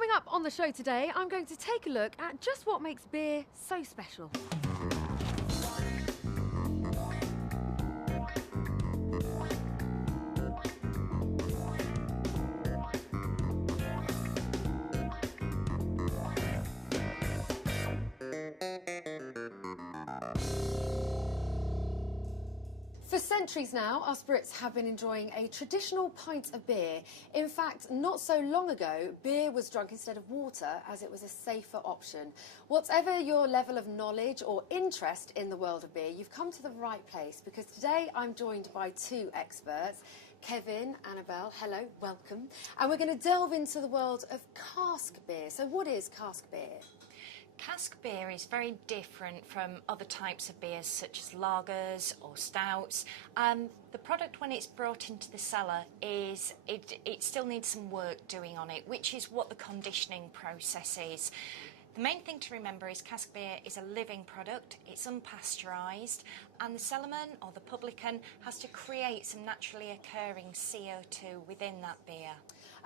Coming up on the show today, I'm going to take a look at just what makes beer so special. For centuries now, us Brits have been enjoying a traditional pint of beer. In fact, not so long ago, beer was drunk instead of water as it was a safer option. Whatever your level of knowledge or interest in the world of beer, you've come to the right place because today I'm joined by two experts. Kevin, Annabelle, hello, welcome. And we're going to delve into the world of cask beer. So what is cask beer? Cask beer is very different from other types of beers such as lagers or stouts. The product when it's brought into the cellar is it still needs some work doing on it, which is what the conditioning process is. The main thing to remember is cask beer is a living product, it's unpasteurised, and the cellarman or the publican has to create some naturally occurring CO2 within that beer.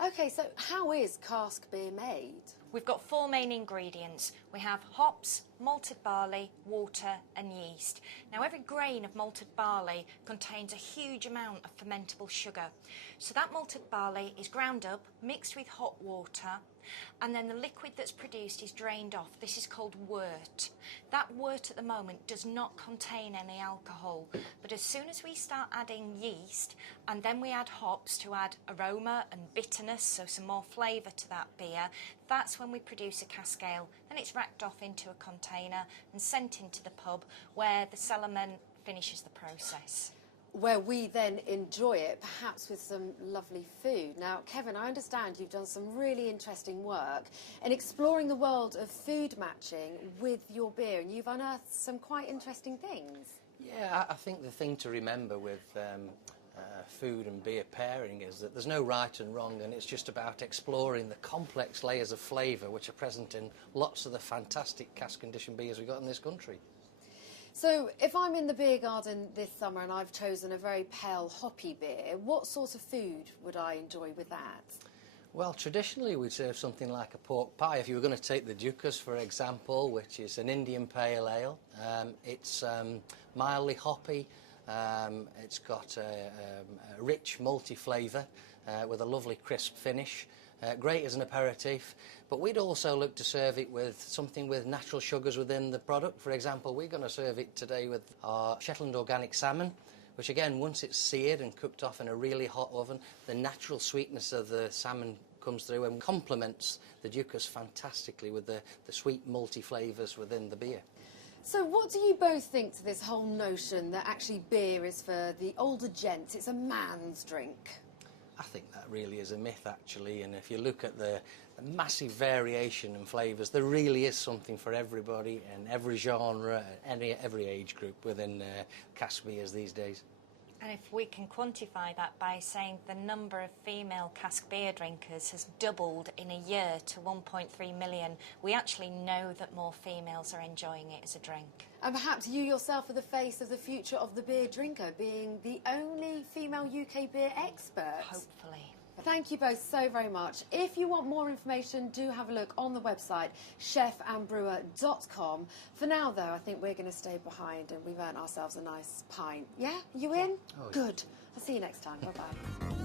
OK, so how is cask beer made? We've got four main ingredients. We have hops, malted barley, water and yeast. Now every grain of malted barley contains a huge amount of fermentable sugar. So that malted barley is ground up, mixed with hot water, and then the liquid that's produced is drained off. This is called wort. That wort at the moment does not contain any alcohol, but as soon as we start adding yeast and then we add hops to add aroma and bitterness, so some more flavour to that beer, that's when we produce a cask ale. Then it's racked off into a container and sent into the pub where the cellarman finishes the process. Where we then enjoy it, perhaps with some lovely food. Now, Kevin, I understand you've done some really interesting work in exploring the world of food matching with your beer, and you've unearthed some quite interesting things. Yeah, I think the thing to remember with food and beer pairing is that there's no right and wrong, and it's just about exploring the complex layers of flavour which are present in lots of the fantastic cask conditioned beers we've got in this country. So, if I'm in the beer garden this summer and I've chosen a very pale, hoppy beer, what sort of food would I enjoy with that? Well, traditionally we'd serve something like a pork pie. If you were going to take the Dukas, for example, which is an Indian pale ale, it's mildly hoppy, it's got a rich malty flavour with a lovely crisp finish. Great as an aperitif, but we'd also look to serve it with something with natural sugars within the product. For example, we're going to serve it today with our Shetland organic salmon, which again, once it's seared and cooked off in a really hot oven, the natural sweetness of the salmon comes through and complements the Dukas fantastically with the sweet malty flavours within the beer. So what do you both think to this whole notion that actually beer is for the older gents, it's a man's drink? I think that really is a myth, actually, and if you look at the massive variation in flavours, there really is something for everybody and every genre, every age group within cask beers these days. And if we can quantify that by saying the number of female cask beer drinkers has doubled in a year to 1.3 million, we actually know that more females are enjoying it as a drink. And perhaps you yourself are the face of the future of the beer drinker, being the only female UK beer expert. Hopefully. Thank you both so very much. If you want more information, do have a look on the website, chefandbrewer.com. For now, though, I think we're going to stay behind and we've earned ourselves a nice pint. Yeah? You in? Oh, yeah. Good. I'll see you next time. Bye-bye.